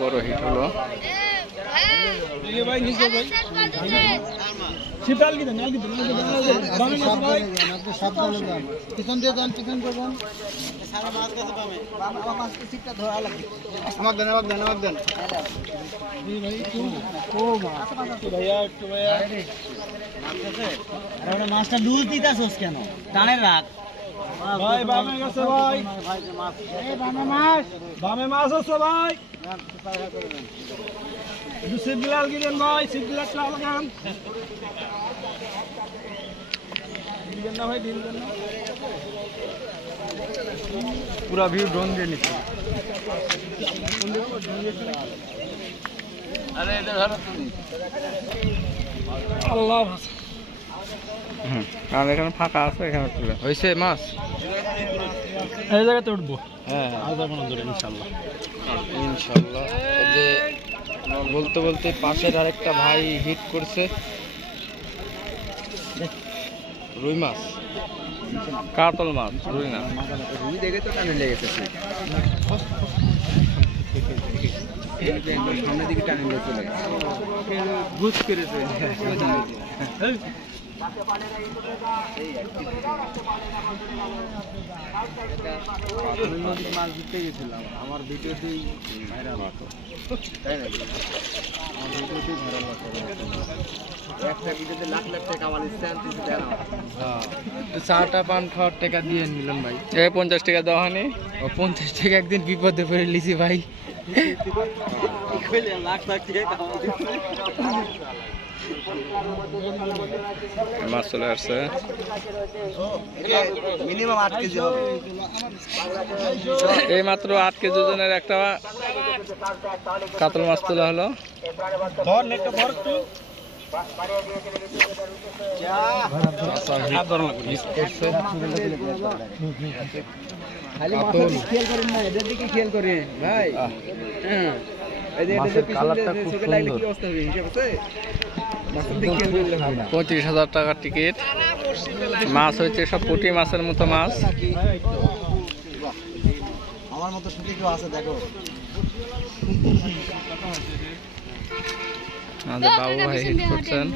বড় হিট হলো। মাছটা লুজ দিতাছস কেন? টানে রাখ ভাই। বামে গেছে ভাই, বামে মাছ আছে ভাই। সিট বিলাল গিলেন ভাই, সিট বিলাল লাগান দিবেন না ভাই, দিবেন না। পুরা ভিউ ড্রোন দিয়ে নিচ্ছে। আরে এটা ধরো তুমি। আল্লাহ কারণ এখানে ফাঁকা আছে, এখানে তুলে হয়েছে মাছ। এই জায়গাতে উঠবো। হ্যাঁ ইনশাল্লাহ ইনশাল্লাহ। যে বলতে বলতে পাশের আরেকটা ভাই হিট করছে রুই মাছ, কাতল মাছ, রুই না। রুই দেখে তো টানে লেগেছে, সামনের দিকে টানে লেগে চলে গেছে, ঘুষ করেছে। নদীর মাছ ধরতে গেছিলাম, আমার ভিডিওতেই ভাইরাল হতো, তাই নাকি? আমার ভিডিওতেই ভাইরাল হতো, একটা ভিডিওতে লাখ লাখ টাকা আমার ইনস্ট্যান্ট দেন। হ্যাঁ, চাটা পান খাওয়ার টাকা দিয়ে নিলাম ভাই। 50 টাকা দেওয়া হয়নি। ও 50 টাকা একদিন বিপদে পড়ে লিছি ভাই। লাখ লাখ টাকা মাছ চলে আসছে, মিনিমাম 8 কেজি হবে। এই মাত্র 8 কেজি ওজনের একটা কাতল মাছ তোলা হলো। খেয়াল করি ভাই, কালারটা খুব সুন্দর। 25,000 টাকার টিকিট। মাছ হচ্ছে সব পুঁটি মাছের মতো মাছ। আমার মতো শুধু কেউ আছে দেখো। আমাদের বাবু ভাই হিট করছেন।